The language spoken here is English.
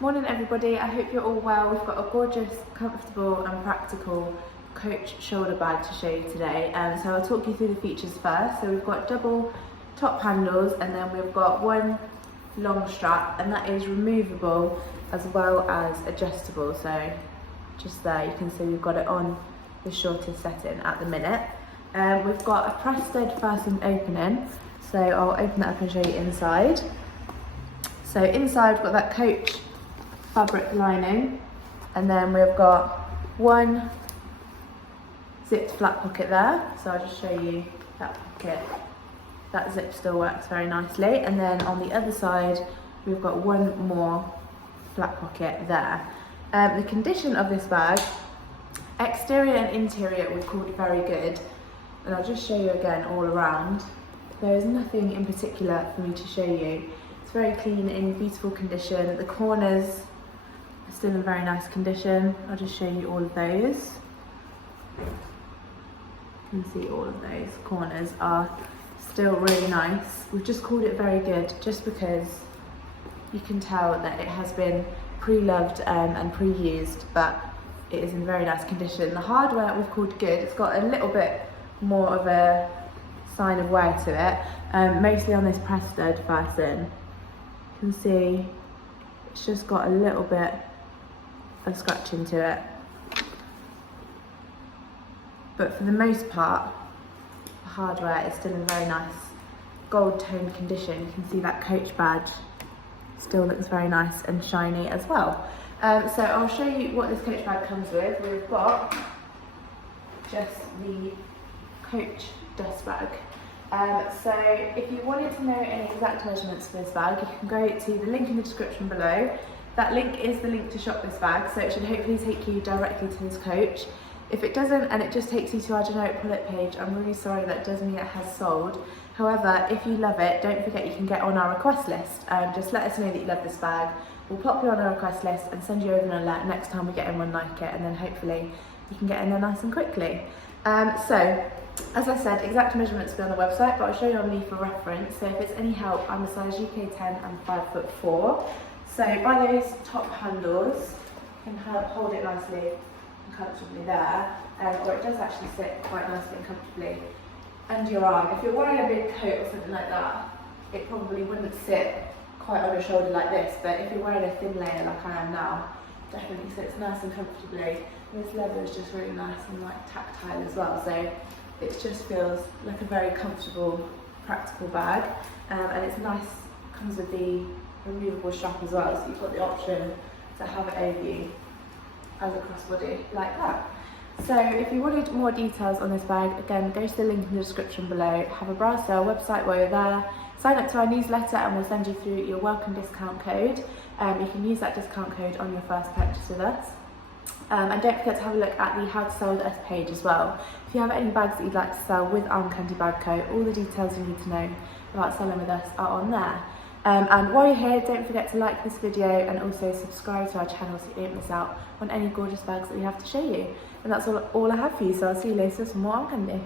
Morning everybody, I hope you're all well. We've got a gorgeous, comfortable and practical Coach shoulder bag to show you today. So I'll talk you through the features first. So we've got double top handles and then we've got one long strap, and that is removable as well as adjustable. So just there you can see we've got it on the shortest setting at the minute. We've got a press stud fastened opening, so I'll open that up and show you inside. So inside we've got that Coach fabric lining, and then we've got one zipped flat pocket there, so I'll just show you that pocket. That zip still works very nicely, and then on the other side we've got one more flat pocket there. The condition of this bag, exterior and interior, we've called very good, and I'll just show you again all around. There is nothing in particular for me to show you. It's very clean, in beautiful condition. The corners are still in very nice condition. I'll just show you all of those. You can see all of those corners are still really nice. We've just called it very good just because you can tell that it has been pre-loved and pre-used, but it is in very nice condition. The hardware we've called good. It's got a little bit more of a sign of wear to it, mostly on this press stud fasten. You can see it's just got a little bit of scratching to it, but for the most part the hardware is still in very nice gold toned condition. You can see that Coach badge still looks very nice and shiny as well. So I'll show you what this Coach bag comes with. We've got just the Coach dust bag. So if you wanted to know any exact measurements for this bag, you can go to the link in the description below. That link is the link to shop this bag, so it should hopefully take you directly to this Coach. If it doesn't and it just takes you to our generic product page, I'm really sorry, that does mean it has sold. However, if you love it, don't forget you can get on our request list. Just let us know that you love this bag. We'll pop you on our request list and send you over an alert next time we get in one like it, and then hopefully you can get in there nice and quickly. So, as I said, exact measurements will be on the website, but I'll show you on me for reference. So if it's any help, I'm a size UK 10 and 5'4". So by those top handles, you can hold it nicely and comfortably there, or it does actually sit quite nicely and comfortably under your arm. If you're wearing a big coat or something like that, it probably wouldn't sit quite on your shoulder like this, but if you're wearing a thin layer like I am now, definitely sits nice and comfortably. And this leather is just really nice and like tactile as well, so it just feels like a very comfortable, practical bag, and it's nice. Comes with the removable strap as well, so you've got the option to have it over you as a crossbody like that. So if you wanted more details on this bag, again, go to the link in the description below, have a browse to our website while you're there, sign up to our newsletter and we'll send you through your welcome discount code. You can use that discount code on your first purchase with us. And don't forget to have a look at the How to Sell with Us page as well. If you have any bags that you'd like to sell with Armcandy Bag Co, all the details you need to know about selling with us are on there. And while you're here, don't forget to like this video and also subscribe to our channel so you don't miss out on any gorgeous bags that we have to show you. And that's all I have for you, so I'll see you later with some more Armcandy.